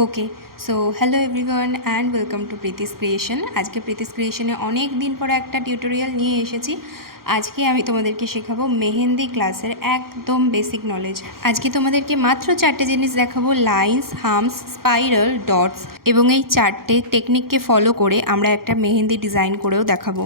Okay, so hello everyone and welcome to Preeti's creation. আজকে প্রীতিস ক্রিয়েশনে অনেক দিন পরে একটা টিউটোরিয়াল নিয়ে এসেছি। আজকে আমি তোমাদেরকে শেখাবো মেহেন্দি ক্লাসের একদম বেসিক নলেজ। আজকে তোমাদেরকে মাত্র 4টে জিনিস দেখাবো, লাইন্স, হামস, স্পাইরাল, ডটস, এবং এই 4টে টেকনিককে ফলো করে আমরা একটা মেহেন্দি ডিজাইন করেও দেখাবো।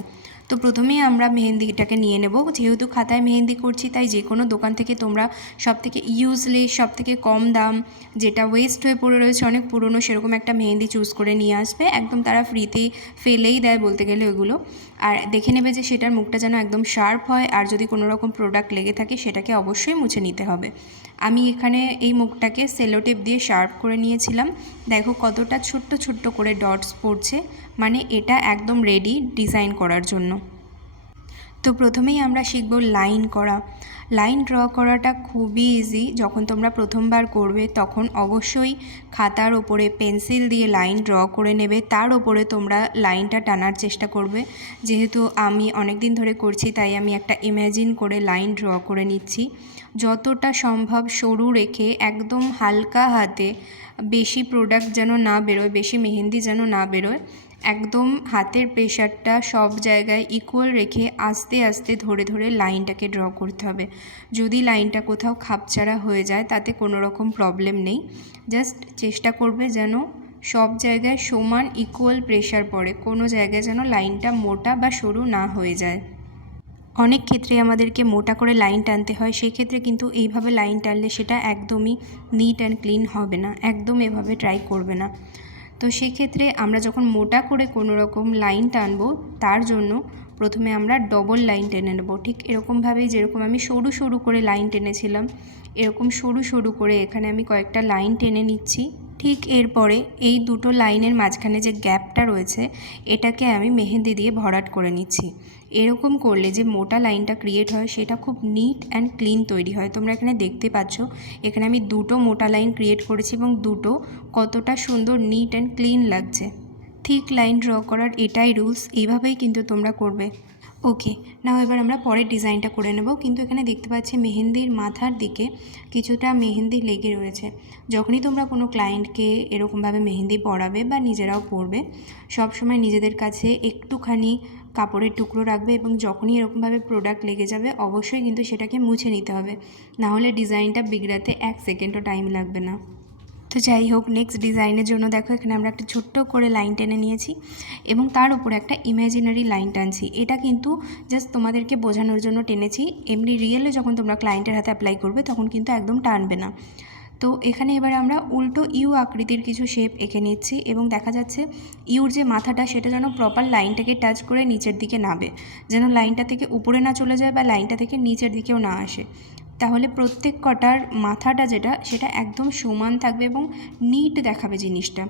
তো প্রথমেই আমরা মেহেন্দিটাকে নিয়ে নেব। যেহেতু খাতায় মেহেন্দি করছি, তাই যে কোনো দোকান থেকে তোমরা সবথেকে ইউজলেস, সবথেকে কম দাম, যেটা ওয়েস্ট হয়ে পড়ে রয়েছে, অনেক পুরনো, সেরকম একটা মেহেন্দি চুজ করে নিয়ে আসবে। একদম তারা ফ্রিতে ফেলেই দেয় বলতে গেলে ওইগুলো। আর দেখে নেবে যে সেটার মুখটা যেন একদম শার্প হয়, আর যদি কোনো রকম প্রোডাক্ট লেগে থাকে সেটাকে অবশ্যই মুছে নিতে হবে। আমি এখানে এই মুখটাকে সেলো টেপ দিয়ে শার্প করে নিয়েছিলাম। দেখো কতটা ছোট্ট ছোট্ট করে ডটস পড়ছে, মানে এটা একদম রেডি ডিজাইন করার জন্য। তো প্রথমেই আমরা শিখব লাইন করা। লাইন ড্র করাটা খুবই ইজি। যখন তোমরা প্রথমবার করবে তখন অবশ্যই খাতার ওপরে পেন্সিল দিয়ে লাইন ড্র করে নেবে, তার ওপরে তোমরা লাইনটা টানার চেষ্টা করবে। যেহেতু আমি অনেক দিন ধরে করছি, তাই আমি একটা ইমাজিন করে লাইন ড্র করে নিচ্ছি। যতটা সম্ভব সরু রেখে, একদম হালকা হাতে, বেশি প্রোডাক্ট যেন না বেরোয়, বেশি মেহেন্দি যেন না বেরোয়, একদম হাতের প্রেশারটা সব জায়গায় ইকুয়াল রেখে আস্তে আস্তে ধরে ধরে লাইনটাকে ড্র করতে হবে। যদি লাইনটা কোথাও খাপছাড়া হয়ে যায় তাতে কোনো রকম প্রবলেম নেই। জাস্ট চেষ্টা করবে যেন সব জায়গায় সমান ইকুয়াল প্রেশার পড়ে, কোনো জায়গায় যেন লাইনটা মোটা বা সরু না হয়ে যায়। অনেক ক্ষেত্রে আমাদেরকে মোটা করে লাইন টানতে হয়, সেই ক্ষেত্রে কিন্তু এইভাবে লাইন টানলে সেটা একদমই নিট অ্যান্ড ক্লিন হবে না। একদম এভাবে ট্রাই করবে না। তো সেক্ষেত্রে আমরা যখন মোটা করে কোনো রকম লাইন টানবো, তার জন্য প্রথমে আমরা ডবল লাইন টেনে নেব। ঠিক এরকমভাবেই যেরকম আমি সরু সরু করে লাইন টেনেছিলাম, এরকম সরু সরু করে এখানে আমি কয়েকটা লাইন টেনে নিচ্ছি। ঠিক এরপরে এই দুটো লাইনের মাঝখানে যে গ্যাপটা রয়েছে, এটাকে আমি মেহেন্দি দিয়ে ভরাট করে নিচ্ছি। এরকম করলে যে মোটা লাইনটা ক্রিয়েট হয় সেটা খুব নিট অ্যান্ড ক্লিন তৈরি হয়। তোমরা এখানে দেখতে পাচ্ছ, এখানে আমি দুটো মোটা লাইন ক্রিয়েট করেছি এবং দুটো কতটা সুন্দর নিট অ্যান্ড ক্লিন লাগছে। থিক লাইন ড্র করার এটাই রুলস, এইভাবেই কিন্তু তোমরা করবে। ওকে, নাও এবার আমরা পরের ডিজাইনটা করে নেব। কিন্তু এখানে দেখতে পাচ্ছি মেহেন্দির মাথার দিকে কিছুটা মেহেন্দি লেগে রয়েছে। যখনই তোমরা কোনো ক্লায়েন্টকে এরকমভাবে মেহেন্দি পরাবে বা নিজেরাও পরবে, সবসময় নিজেদের কাছে একটুখানি কাপড়ের টুকরো রাখবে, এবং যখনই এরকমভাবে প্রোডাক্ট লেগে যাবে অবশ্যই কিন্তু সেটাকে মুছে নিতে হবে, নাহলে ডিজাইনটা বিগড়াতে 1 সেকেন্ডও টাইম লাগবে না। তো যাই হোক, নেক্সট ডিজাইনের জন্য দেখো এখানে আমরা একটা ছোট্ট করে লাইন টেনে নিয়েছি এবং তার উপরে একটা ইমাজিনারি লাইন টানছি। এটা কিন্তু জাস্ট তোমাদেরকে বোঝানোর জন্য টেনেছি। এমনি রিয়েলে যখন তোমরা ক্লায়েন্টের হাতে অ্যাপ্লাই করবে তখন কিন্তু একদম টানবে না। তো এখানে এবার আমরা উল্টো ইউ আকৃতির কিছু শেপ এঁকে নিচ্ছি, এবং দেখা যাচ্ছে ইউর যে মাথাটা সেটা যেন প্রপার লাইনটাকে টাচ করে নিচের দিকে নাবে, যেন লাইনটা থেকে উপরে না চলে যায় বা লাইনটা থেকে নিচের দিকেও না আসে। তাহলে প্রত্যেক কটার মাথাটা যেটা, সেটা একদম সমান থাকবে এবং নিট দেখাবে জিনিসটা।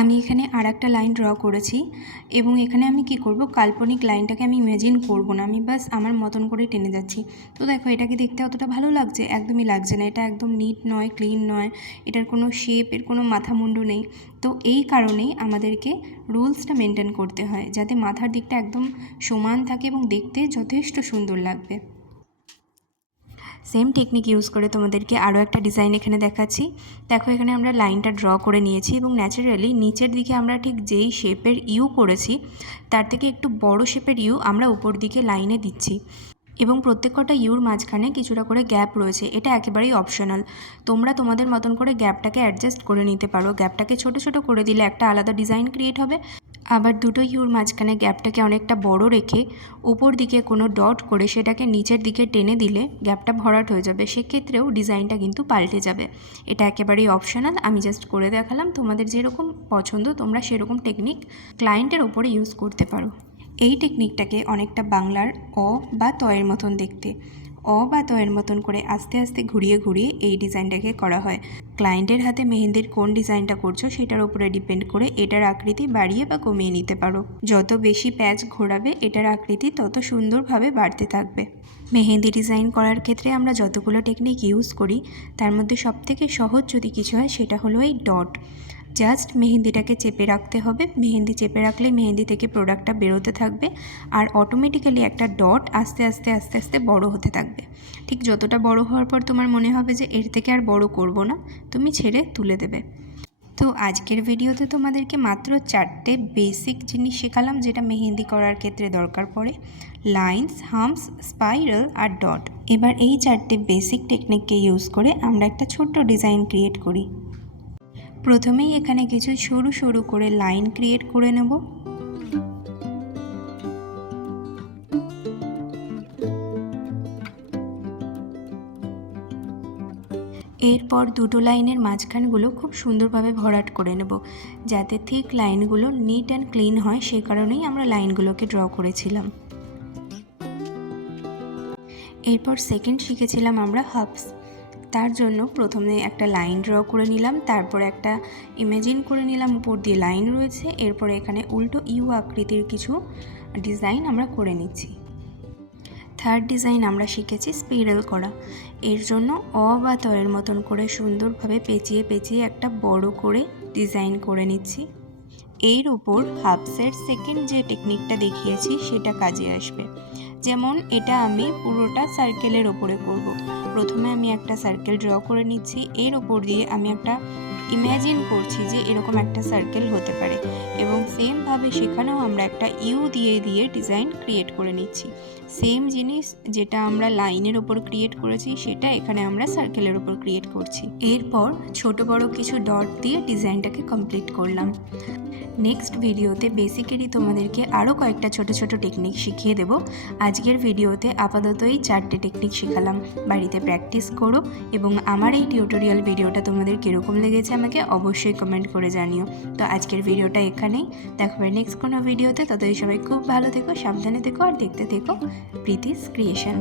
আমি এখানে আর একটা লাইন ড্র করেছি, এবং এখানে আমি কি করব, কাল্পনিক লাইনটাকে আমি ইমাজিন করব না, আমি বাস আমার মতন করে টেনে যাচ্ছি। তো দেখো এটাকে দেখতে অতটা ভালো লাগছে? একদমই লাগছে না। এটা একদম নিট নয়, ক্লিন নয়, এটার কোনো শেপ, এর কোনো মাথা মুন্ডু নেই। তো এই কারণেই আমাদেরকে রুলসটা মেনটেন করতে হয়, যাতে মাথার দিকটা একদম সমান থাকে এবং দেখতে যথেষ্ট সুন্দর লাগবে। সেম টেকনিক ইউজ করে তোমাদেরকে আরও একটা ডিজাইন এখানে দেখাচ্ছি। দেখো এখানে আমরা লাইনটা ড্র করে নিয়েছি, এবং ন্যাচারালি নিচের দিকে আমরা ঠিক যেই শেপের ইউ করেছি তার থেকে একটু বড় শেপের ইউ আমরা উপর দিকে লাইনে দিচ্ছি, এবং প্রত্যেক কটা ইউর মাঝখানে কিছুটা করে গ্যাপ রয়েছে। এটা একেবারেই অপশনাল, তোমরা তোমাদের মতন করে গ্যাপটাকে অ্যাডজাস্ট করে নিতে পারো। গ্যাপটাকে ছোট ছোট করে দিলে একটা আলাদা ডিজাইন ক্রিয়েট হবে, আবার দুটো ইউর মাঝখানে গ্যাপটাকে অনেকটা বড় রেখে উপর দিকে কোনো ডট করে সেটাকে নিচের দিকে টেনে দিলে গ্যাপটা ভরাট হয়ে যাবে, সেক্ষেত্রেও ডিজাইনটা কিন্তু পাল্টে যাবে। এটা একেবারেই অপশনাল, আমি জাস্ট করে দেখালাম। তোমাদের যেরকম পছন্দ তোমরা সেরকম টেকনিক ক্লায়েন্টের ওপরে ইউজ করতে পারো। এই টেকনিকটাকে অনেকটা বাংলার অ বা তয়ের মতন দেখতে, অ বা তয়ের মতন করে আস্তে আস্তে ঘুরিয়ে ঘুরিয়ে এই ডিজাইনটাকে করা হয়। ক্লায়েন্টের হাতে মেহেন্দির কোন ডিজাইনটা করছো সেটার উপরে ডিপেন্ড করে এটার আকৃতি বাড়িয়ে বা কমিয়ে নিতে পারো। যত বেশি প্যাচ ঘোরাবে এটার আকৃতি তত সুন্দরভাবে বাড়তে থাকবে। মেহেন্দি ডিজাইন করার ক্ষেত্রে আমরা যতগুলো টেকনিক ইউজ করি তার মধ্যে সবথেকে সহজ যদি কিছু হয় সেটা হলো এই ডট। জাস্ট মেহেন্দিটাকে চেপে রাখতে হবে, মেহেন্দি চেপে রাখলে মেহেন্দি থেকে প্রোডাক্টটা বেরোতে থাকবে, আর অটোমেটিক্যালি একটা ডট আস্তে আস্তে আস্তে আস্তে বড় হতে থাকবে। ঠিক যতটা বড় হওয়ার পর তোমার মনে হবে যে এর থেকে আর বড় করব না, তুমি ছেড়ে তুলে দেবে। তো আজকের ভিডিওতে তোমাদেরকে মাত্র 4টে বেসিক জিনিস শেখালাম যেটা মেহেন্দি করার ক্ষেত্রে দরকার পড়ে, লাইন্স, হাম্পস, স্পাইরাল আর ডট। এবার এই 4টে বেসিক টেকনিককে ইউজ করে আমরা একটা ছোট্ট ডিজাইন ক্রিয়েট করি। প্রথমেই এখানে কিছু সরু সরু করে লাইন ক্রিয়েট করে নেব। এরপর দুটো লাইনের মাঝখানগুলো খুব সুন্দরভাবে ভরাট করে নেব, যাতে থিক লাইনগুলো নিট অ্যান্ড ক্লিন হয়। সেই কারণেই আমরা লাইনগুলোকে ড্র করেছিলাম। এরপর সেকেন্ড শিখেছিলাম আমরা হাফস। তার জন্য প্রথমে একটা লাইন ড্র করে নিলাম, তারপর একটা ইমেজিন করে নিলাম উপর দিয়ে লাইন রয়েছে। এরপরে এখানে উল্টো ইউ আকৃতির কিছু ডিজাইন আমরা করে নিচ্ছি। থার্ড ডিজাইন আমরা শিখেছি স্পাইরাল করা। এর জন্য বা তয়ের মতন করে সুন্দরভাবে পেঁচিয়ে পেঁচিয়ে একটা বড় করে ডিজাইন করে নিচ্ছি। এর উপর হাফসের সেকেন্ড যে টেকনিকটা দেখিয়েছি সেটা কাজে আসবে। যেমন এটা আমি পুরোটা সার্কেলের ওপরে করব। প্রথমে আমি একটা সার্কেল ড্র করে নিচ্ছি, এর ওপর দিয়ে আমি একটা ইম্যাজিন করছি যে এরকম একটা সার্কেল হতে পারে, এবং সেমভাবে সেখানেও আমরা একটা ইউ দিয়ে দিয়ে ডিজাইন ক্রিয়েট করে নিচ্ছি। সেম জিনিস যেটা আমরা লাইনের ওপর ক্রিয়েট করেছি সেটা এখানে আমরা সার্কেলের ওপর ক্রিয়েট করছি। এরপর ছোট বড় কিছু ডট দিয়ে ডিজাইনটাকে কমপ্লিট করলাম। নেক্সট ভিডিওতে বেসিক্যালি তোমাদেরকে আরও কয়েকটা ছোট ছোট টেকনিক শিখিয়ে দেব। আজকের ভিডিওতে আপাতত এই 4টে টেকনিক শেখালাম। বাড়িতে প্র্যাকটিস করো, এবং আমার এই টিউটোরিয়াল ভিডিওটা তোমাদের কীরকম লেগেছে আমাকে অবশ্যই কমেন্ট করে জানিও। তো আজকের ভিডিওটা এখানেই, দেখা হবে নেক্সট কোনো ভিডিওতে। ততই সবাই খুব ভালো থেকো, সাবধানে থেকো, আর দেখতে থেকো প্রীতিস ক্রিয়েশন।